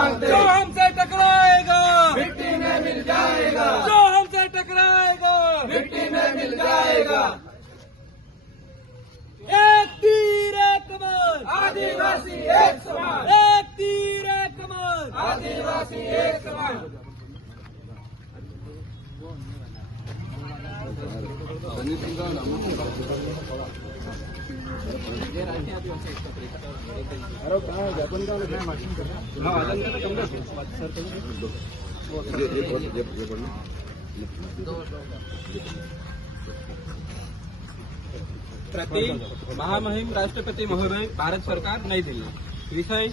मांगते, जो हमसे टकराएगा मिट्टी में मिल जाएगा, जो हमसे टकराएगा मिट्टी में मिल जाएगा। एक तीर एक कमान, आदिवासी एक समान, एक तीर एक कमान। आदिवासी एक समान। प्रति महामहिम राष्ट्रपति महोदय, भारत सरकार, नई दिल्ली। विषय: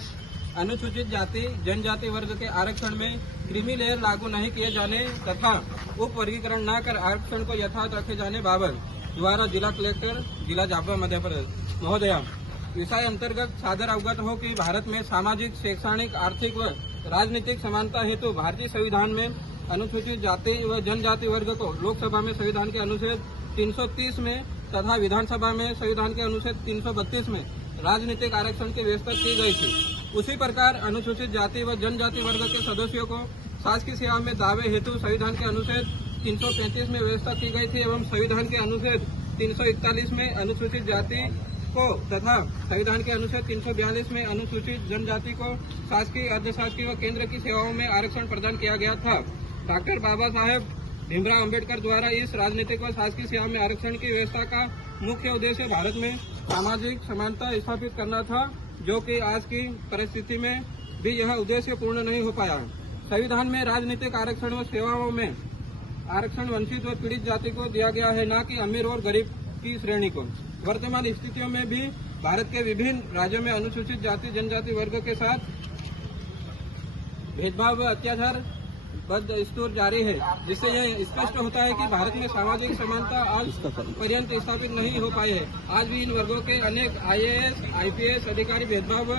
अनुसूचित जाति जनजाति वर्ग के आरक्षण में क्रीमी लेयर लागू नहीं किए जाने तथा उप वर्गीकरण न कर आरक्षण को यथावत रखे जाने बाबत द्वारा जिला कलेक्टर, जिला झाबुआ, मध्य प्रदेश। महोदया, विषय अंतर्गत सादर अवगत हो कि भारत में सामाजिक, शैक्षणिक, आर्थिक व राजनीतिक समानता हेतु भारतीय संविधान में अनुसूचित जाति व जनजाति वर्ग को लोकसभा में संविधान के अनुच्छेद 330 में तथा विधानसभा में संविधान के अनुच्छेद 332 में राजनीतिक आरक्षण की व्यवस्था की गई थी। उसी प्रकार अनुसूचित जाति व जनजाति वर्ग के सदस्यों को शासकीय सेवा में दावे हेतु संविधान के अनुच्छेद 335 में व्यवस्था की गई थी एवं संविधान के अनुच्छेद 341 में अनुसूचित जाति को तथा संविधान के अनुच्छेद 342 में अनुसूचित जनजाति को शासकीय, अर्धशासकीय व केंद्र की सेवाओं में आरक्षण प्रदान किया गया था। डॉक्टर बाबा साहेब भीमराव अम्बेडकर द्वारा इस राजनीतिक व शासकीय सेवा में आरक्षण की व्यवस्था का मुख्य उद्देश्य भारत में सामाजिक समानता स्थापित करना था, जो कि आज की परिस्थिति में भी यह उद्देश्य पूर्ण नहीं हो पाया। संविधान में राजनीतिक आरक्षण व सेवाओं में आरक्षण वंचित व पीड़ित जाति को दिया गया है, न कि अमीर और गरीब की श्रेणी को। वर्तमान स्थितियों में भी भारत के विभिन्न राज्यों में अनुसूचित जाति जनजाति वर्ग के साथ भेदभाव व अत्याचार बदस्तूर जारी है, जिससे यह स्पष्ट होता है कि भारत में सामाजिक समानता आज पर्यंत स्थापित नहीं हो पाई है। आज भी इन वर्गों के अनेक IAS, IPS अधिकारी भेदभाव व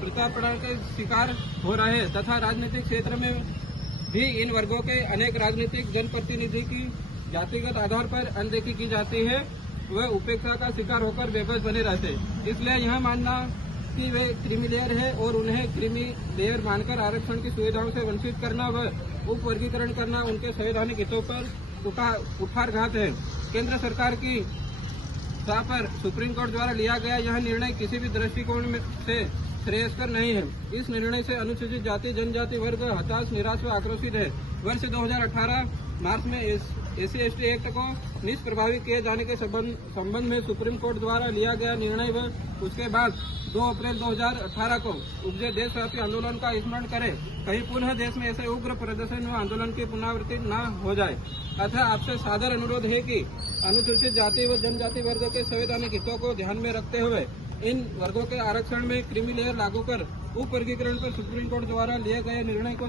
प्रताड़ना के शिकार हो रहे हैं तथा राजनीतिक क्षेत्र में भी इन वर्गों के अनेक राजनीतिक जनप्रतिनिधि की जातिगत आधार पर अनदेखी की जाती है, वे उपेक्षा का शिकार होकर बेबस बने रहते। इसलिए यह मानना कि वे क्रीमी लेयर है और उन्हें क्रीमी लेयर मानकर आरक्षण की सुविधाओं से वंचित करना व उप वर्गीकरण करना उनके संवैधानिक हितों पर कुठारघात है। केंद्र सरकार की सलाह पर सुप्रीम कोर्ट द्वारा लिया गया यह निर्णय किसी भी दृष्टिकोण से श्रेयस्कर नहीं है। इस निर्णय से अनुसूचित जाति जनजाति वर्ग हताश, निराश व आक्रोशित है। वर्ष 2018 मार्च में SC/ST एक्ट को निष्प्रभावी किए जाने के संबंध में सुप्रीम कोर्ट द्वारा लिया गया निर्णय व उसके बाद 2 अप्रैल 2018 को उपजे देशव्यापी आंदोलन का स्मरण करें। कहीं पुनः देश में ऐसे उग्र प्रदर्शन व आंदोलन की पुनरावृत्ति न हो जाए। अतः आपसे सादर अनुरोध है कि अनुसूचित जाति व जनजाति वर्ग के संवैधानिक हितों को ध्यान में रखते हुए इन वर्गों के आरक्षण में क्रीमी लेयर लागू कर उप वर्गीकरण पर सुप्रीम कोर्ट द्वारा लिए गए निर्णय को